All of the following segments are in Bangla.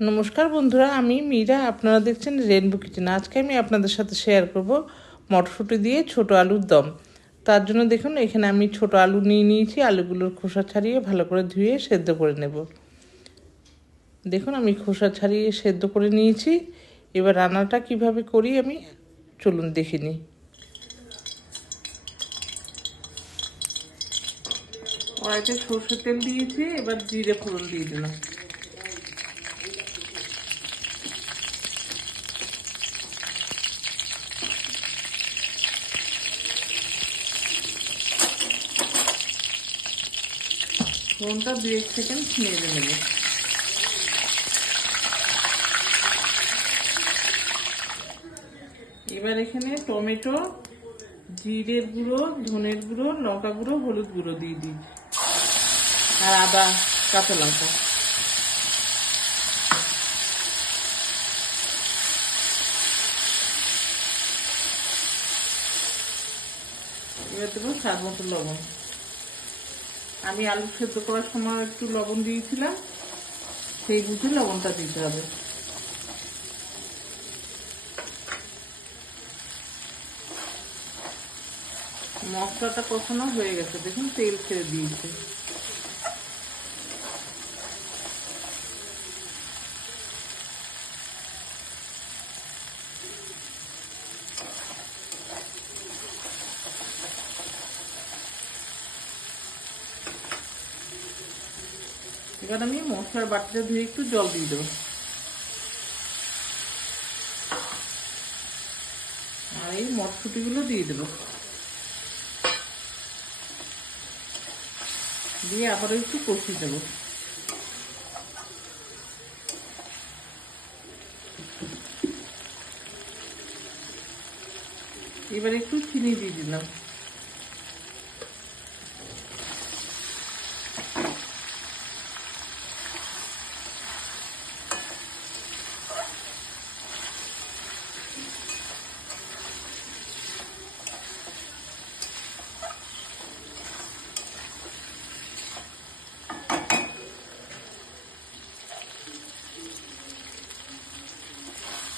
নমস্কার বন্ধুরা, আমি মীরা। আপনারা দেখছেন রেনবো কিচেন আজকে আমি আপনাদের সাথে শেয়ার করব মটরশুঁটি দিয়ে ছোট আলুর দম। তার জন্য দেখুন, এখানে আমি ছোট আলু নিয়ে নিয়েছি। আলুগুলোর খোসা ছাড়িয়ে ভালো করে ধুয়ে সেদ্ধ করে নেব। দেখুন, আমি খোসা ছাড়িয়ে সেদ্ধ করে নিয়েছি। এবার রান্নাটা কীভাবে করি আমি চলুন দেখে নিই। কড়াইতে সর্ষের তেল দিয়েছি, এবার জিরে ফোড়ন দিয়ে দিলাম। ফোনটা দু এক সেকেন্ড নেড়ে নেবে এবার এখানে টমেটো, জিরের গুঁড়ো, ধনের গুঁড়ো, লঙ্কা গুঁড়ো, হলুদ গুঁড়ো দিয়ে দিই আর আদা, কাঁচা লঙ্কা। এবার দেবো স্বাদ মতো লবণ। আমি আলু সেদ্ধ করার সময় একটু লবণ দিয়েছিলাম, সেই বুঝে লবণটা দিতে হবে। মশলাটা কখনো হয়ে গেছে, দেখুন তেল ছেড়ে দিয়েছে। এবার আমি মশলার বাটিটা ধুয়ে একটু জল দিয়ে দেবো। আর এই মটরশুটিগুলো দিয়ে দেবো। দিয়ে আবার একটু কষিয়ে দেবো। এবার একটু চিনি দিয়ে দিলাম।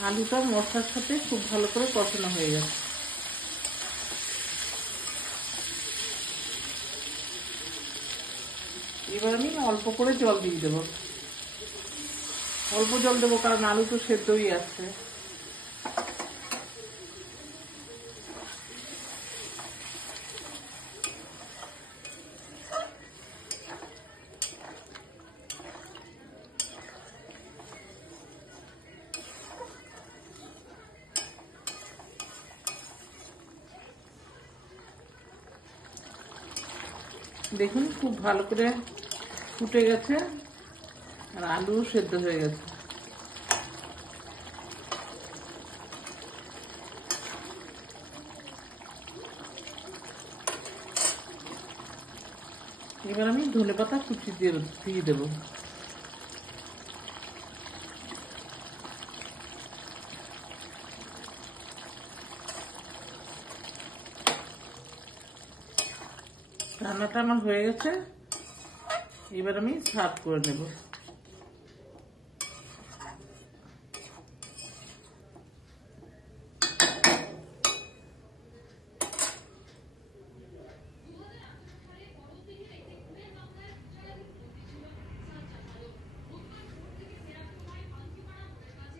আলুটা মশার সাথে খুব ভালো করে কষানো হয়ে গেছে। এবার আমি অল্প করে জল দিয়ে দেবো। অল্প জল দেবো কারণ আলু তো সেদ্ধই আসছে দেখুন, খুব ভালো করে ফুটে গেছে আর আলু সেদ্ধ হয়ে গেছে। এবার আমি ধনে পাতা কুচি দিয়ে দিয়ে দেবো। রান্নাটা আমার হয়ে গেছে। এবার আমি সার্ভ করে নেব।